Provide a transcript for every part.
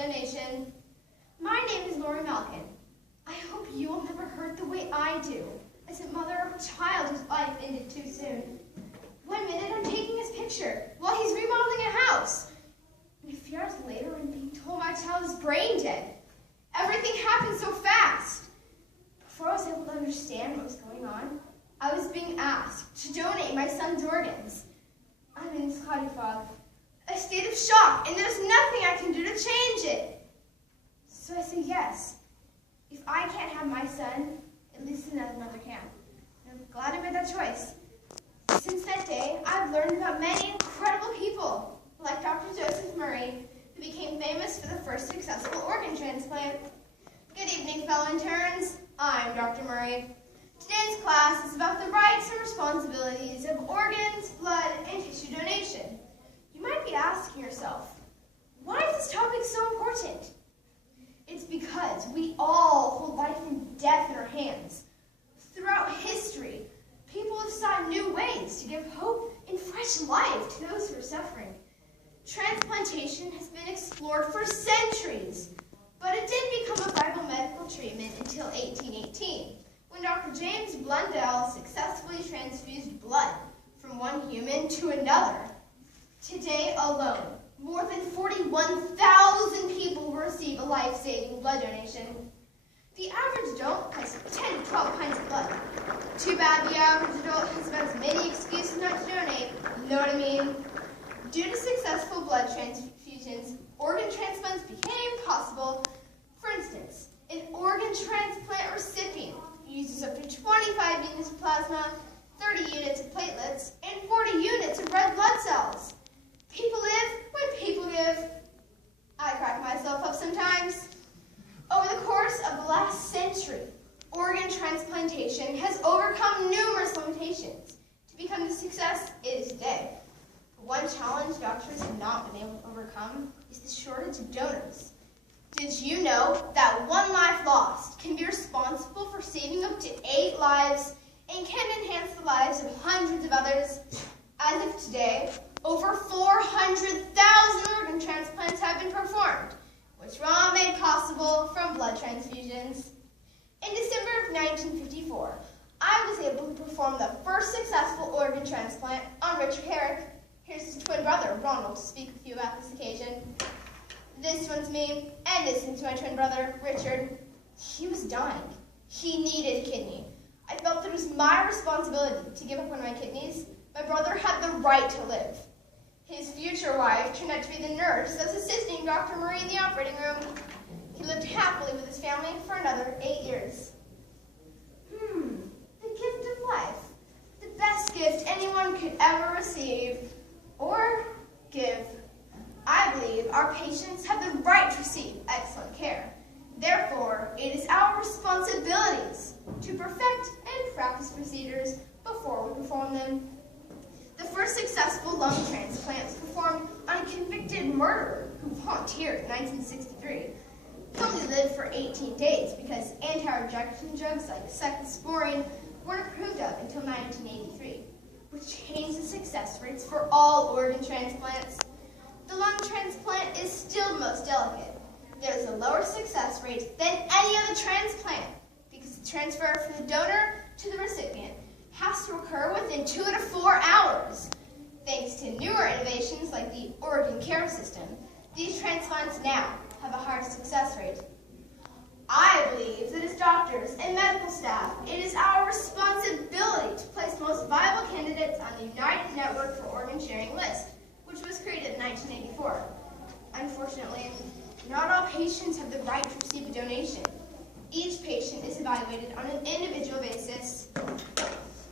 donation. My name is Lori Malkin. I hope you will never hurt the way I do, as a mother of a child whose life ended too soon. 1 minute I'm taking his picture while he's remodeling a house. And a few hours later I'm being told my child is brain dead. Everything happened so fast. Before I was able to understand what was going on, I was being asked to donate my son's organs. I'm in Scotty Fog, a state of shock, and there's nothing I can do to change it. So I say yes. If I can't have my son, at least another mother can. And I'm glad I made that choice. Since that day, I've learned about many incredible people, like Dr. Joseph Murray, who became famous for the first successful organ transplant. Good evening, fellow interns. I'm Dr. Murray. Today's class is about the rights and responsibilities of organs, blood, and tissue donation. You might be asking yourself, why is this topic so important? It's because we all hold life and death in our hands. Throughout history, people have sought new ways to give hope and fresh life to those who are suffering. Transplantation has been explored for centuries, but it didn't become a viable medical treatment until 1818, when Dr. James Blundell successfully transfused blood from one human to another. Today alone, more than 41,000 people receive a life-saving blood donation. The average adult has 10 to 12 pints of blood. Too bad the average adult has about as many excuses not to donate, you know what I mean? Due to successful blood transfusions, organ transplants became possible. For instance, an organ transplant recipient uses up to 25 units of plasma, 30 units of platelets, and 40 units of red blood cells. People live when people give. I crack myself up sometimes. Over the course of the last century, organ transplantation has overcome numerous limitations to become the success it is today. But one challenge doctors have not been able to overcome is the shortage of donors. Did you know that one life lost can be responsible for saving up to 8 lives and can enhance the lives of hundreds of others? As of today, over 400,000 organ transplants have been performed, which were all made possible from blood transfusions. In December of 1954, I was able to perform the first successful organ transplant on Richard Herrick. Here's his twin brother, Ronald, to speak with you about this occasion. This one's me, and this is my twin brother, Richard. He was dying. He needed a kidney. I felt that it was my responsibility to give up one of my kidneys. My brother had the right to live. His future wife turned out to be the nurse that was assisting Dr. Murray in the operating room. He lived happily with his family for another 8 years. The gift of life. The best gift anyone could ever receive or give. I believe our patients have the right to receive excellent care. Therefore, it is our responsibilities to perfect and practice procedures before we perform them. The first successful lung transplant was performed on a convicted murderer who volunteered in 1963. He only lived for 18 days because anti-rejection drugs like cephalosporin weren't approved of until 1983, which changed the success rates for all organ transplants. The lung transplant is still the most delicate. There is a lower success rate than any other transplant because the transfer from the donor to the recipient has to occur within 2 to 4 hours. Thanks to newer innovations like the organ care system, these transplants now have a higher success rate. I believe that as doctors and medical staff, it is our responsibility to place the most viable candidates on the United Network for Organ Sharing list, which was created in 1984. Unfortunately, not all patients have the right to receive a donation. Each patient is evaluated on an individual basis.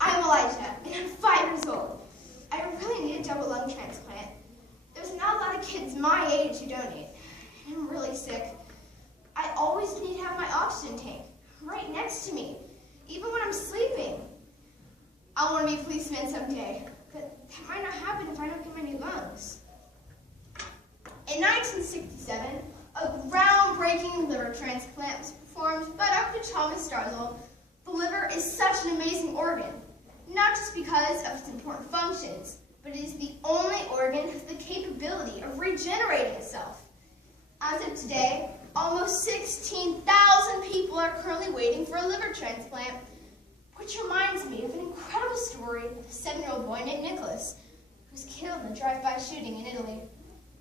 I'm Elijah, and I'm 5 years old. I really need a double lung transplant. There's not a lot of kids my age who donate. I'm really sick. I always need to have my oxygen tank right next to me, even when I'm sleeping. I want to be a policeman someday, but that might not happen if I don't get my new lungs. In 1967, a groundbreaking liver transplant was performed by Dr. Thomas Starzl. The liver is such an amazing organ, not just because of its important functions, but it is the only organ that has the capability of regenerating itself. As of today, almost 16,000 people are currently waiting for a liver transplant, which reminds me of an incredible story of a 7-year-old boy named Nicholas, who was killed in a drive-by shooting in Italy.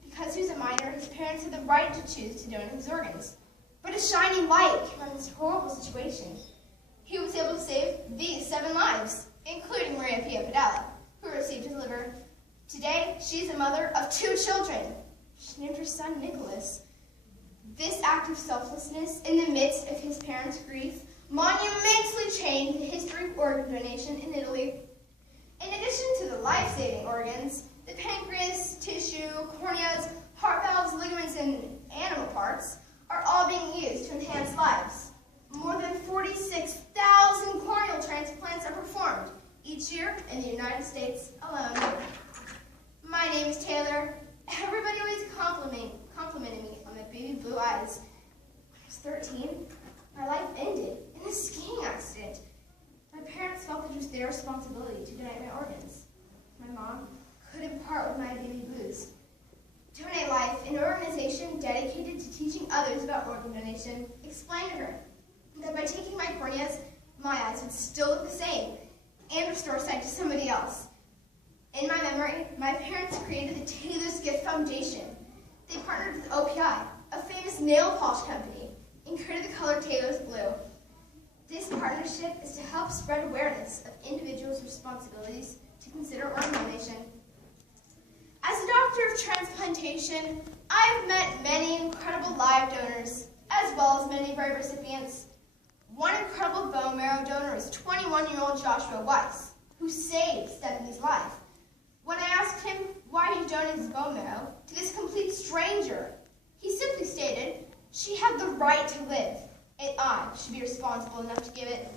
Because he was a minor, his parents had the right to choose to donate his organs. But a shining light came on this horrible situation. He was able to save these 7 lives, including Maria Pia Padella, who received his liver. Today, she's a mother of 2 children. She named her son Nicholas. This act of selflessness in the midst of his parents' grief monumentally changed the history of organ donation in Italy. In addition to the life-saving organs, the pancreas, tissue, corneas, heart valves, ligaments, and animal parts are all being used to enhance lives. More than 46,000 corneal transplants are performed each year in the United States alone. My name is Taylor. Everybody always complimented me on my baby blue eyes. When I was 13, my life ended in a skiing accident. My parents felt that it was their responsibility to donate my organs. My mom couldn't part with my baby blues. Donate Life, an organization dedicated to teaching others about organ donation, explained to her that by taking my corneas, my eyes would still look the same and restore sight to somebody else. In my memory, my parents created the Taylor's Gift Foundation. They partnered with OPI, a famous nail polish company, and created the color Taylor's Blue. This partnership is to help spread awareness of individuals' responsibilities to consider organ donation. As a doctor of transplantation, I've met many incredible live donors, as well as many brave recipients. One incredible bone marrow donor is 21-year-old Joshua Weiss, who saved Stephanie's life. When I asked him why he donated his bone marrow to this complete stranger, he simply stated, "She had the right to live, and I should be responsible enough to give it."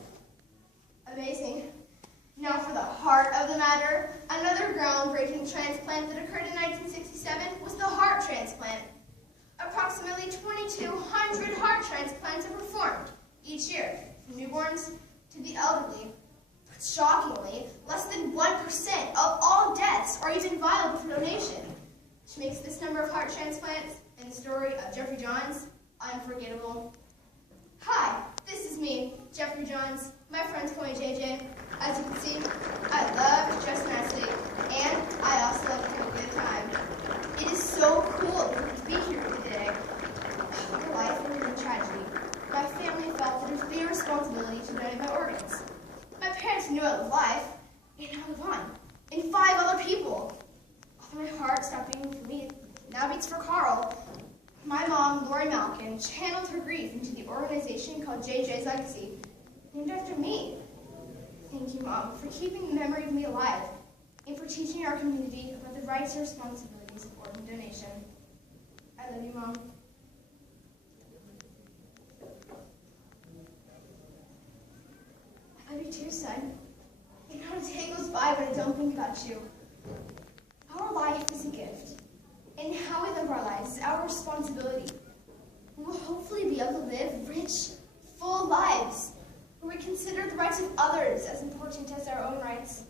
Amazing. Now for the heart of the matter, another groundbreaking transplant that occurred in 1967 was the heart transplant. Approximately 2,200 heart transplants are performed each year, from newborns to the elderly. But shockingly, less than 1% of all deaths are even viable for donation, which makes this number of heart transplants and the story of Jeffrey Johns unforgettable. Hi, this is me, Jeffrey Johns. My friends call me JJ. As you can see, I love to dress nicely, and I also love to have a good time. It is so cool to be here today. My life ended in tragedy. My family felt that it was their responsibility to donate my organs. My parents knew I was alive, and I lived on, and 5 other people. Although my heart stopped beating for me, it now beats for Carl. My mom, Lori Malkin, channeled her grief into the organization called JJ's Legacy, named after me. Thank you, Mom, for keeping the memory of me alive and for teaching our community about the rights and responsibilities of organ donation. I love you, Mom. I love you too, son. And not a day goes by when I don't think about you. Our life is a gift, and how we live our lives is our responsibility. We will hopefully be able to live rich, full lives, where we consider the rights of others as important as our own rights.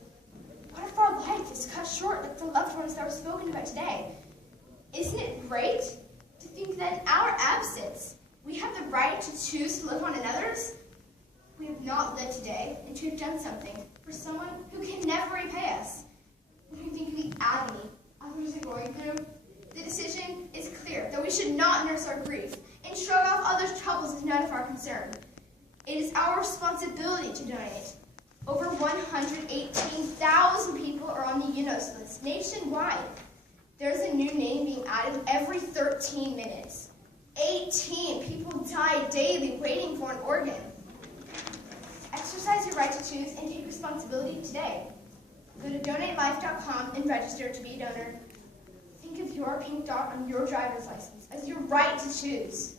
What if our life is cut short like the loved ones that were spoken about today? Isn't it great to think that in our absence, we have the right to choose to live on another's? We have not lived today, and to have done something for someone who can never repay us. When we think of the agony others are going through, the decision is clear that we should not nurse our grief and shrug off others' troubles as none of our concern. It is our responsibility to donate. Over 118,000 people are on the UNOS list nationwide. There's a new name being added every 13 minutes. 18 people die daily waiting for an organ. Exercise your right to choose and take responsibility today. Go to donatelife.com and register to be a donor. Think of your pink dot on your driver's license as your right to choose.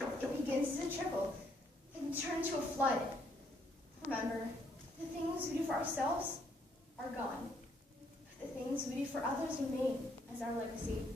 It begins as a trickle and turns to a flood. Remember, the things we do for ourselves are gone. The things we do for others remain as our legacy.